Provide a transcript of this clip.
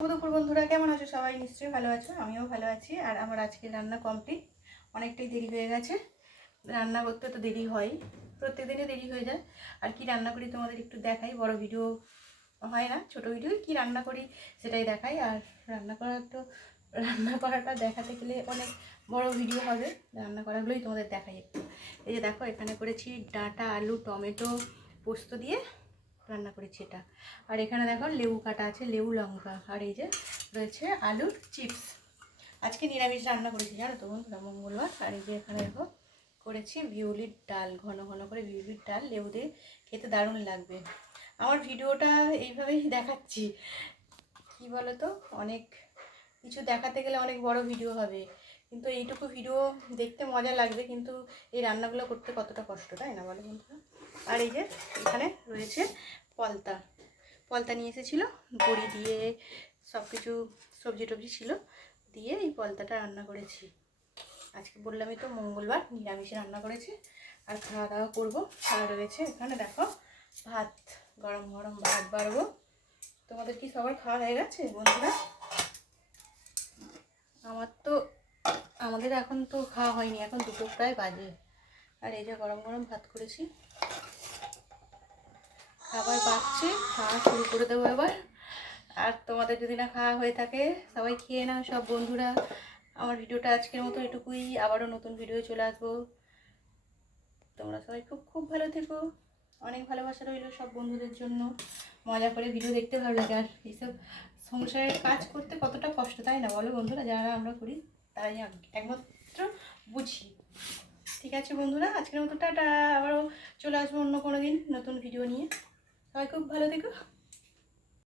দুপুর বন্ধুরা, কেমন আছো সবাই? নিশ্চয়ই ভালো আছো, আমিও ভালো আছি। আর আমার আজকে রান্না কমপ্লিট। অনেকটাই দেরি হয়ে গেছে, রান্না করতে তো দেরি হয়, প্রত্যেকদিনই দেরি হয়ে যায়। আর কি রান্না করি তোমাদের একটু দেখাই, বড় ভিডিও হয় না, ছোট ভিডিও কি রান্না করি সেটাই দেখাই। আর রান্না করাটা দেখাতে গেলে অনেক বড় ভিডিও হবে, রান্না করাগুলোই তোমাদের দেখাই একটু। এই যে দেখো, এখানে করেছি ডাঁটা, আলু, টমেটো, পোস্ত দিয়ে রান্না করেছি এটা। আর এখানে দেখো লেবু কাটা আছে, লেবু, লঙ্কা। আর এই যে রয়েছে আলুর চিপস। আজকে নিরামিষ রান্না করেছি, জানো তো বন্ধুরা, মঙ্গলবার। আর এই যে এখানে দেখো করেছি বিউলির ডাল, ঘন ঘন করে বিউলির ডাল, লেবু দিয়ে খেতে দারুণ লাগবে। আমার ভিডিওটা এইভাবেই দেখাচ্ছি, কি বলো তো, অনেক কিছু দেখাতে গেলে অনেক বড় ভিডিও হবে, কিন্তু এইটুকু ভিডিও দেখতে মজা লাগবে, কিন্তু এই রান্নাগুলো করতে কতটা কষ্ট, তাই না বলো বন্ধুরা? আর এই যে এখানে রয়েছে পলতা, পলতা নিয়ে এসেছিলো, বড়ি দিয়ে সব কিছু সবজি টবজি ছিল দিয়ে এই পলতাটা রান্না করেছি। আজকে বললামই তো মঙ্গলবার, নিরামিষ রান্না করেছি। আর খাওয়া দাওয়া করবো। আর রয়েছে এখানে দেখো ভাত, গরম গরম ভাত বাড়বো। তোমাদের কি সবার খাওয়া হয়ে গেছে বন্ধুরা? আমাদের এখন তো খাওয়া হয়নি, এখন দুটো প্রায় বাজে। আর এই যে গরম গরম ভাত করেছি, খাবার পাচ্ছে, খাওয়া শুরু করে দেবো এবার। আর তোমাদের যদি না খাওয়া হয়ে থাকে, সবাই খেয়ে নাও সব বন্ধুরা। আমার ভিডিওটা আজকের মতো এটুকুই, আবারও নতুন ভিডিও চলে আসবো। তোমরা সবাই খুব খুব ভালো থেকো, অনেক ভালোবাসা রইল সব বন্ধুদের জন্য। মজা করে ভিডিও দেখতে ভালো লাগে। আর এইসব সংসারের কাজ করতে কতটা কষ্ট, তাই না বলো বন্ধুরা? যারা আমরা করি তারাই একমাত্র বুঝি। ঠিক আছে বন্ধুরা, আজকের মতো টাটা। আবারও চলে আসবো অন্য কোনো দিন নতুন ভিডিও নিয়ে। সবাই খুব ভালো থেকো।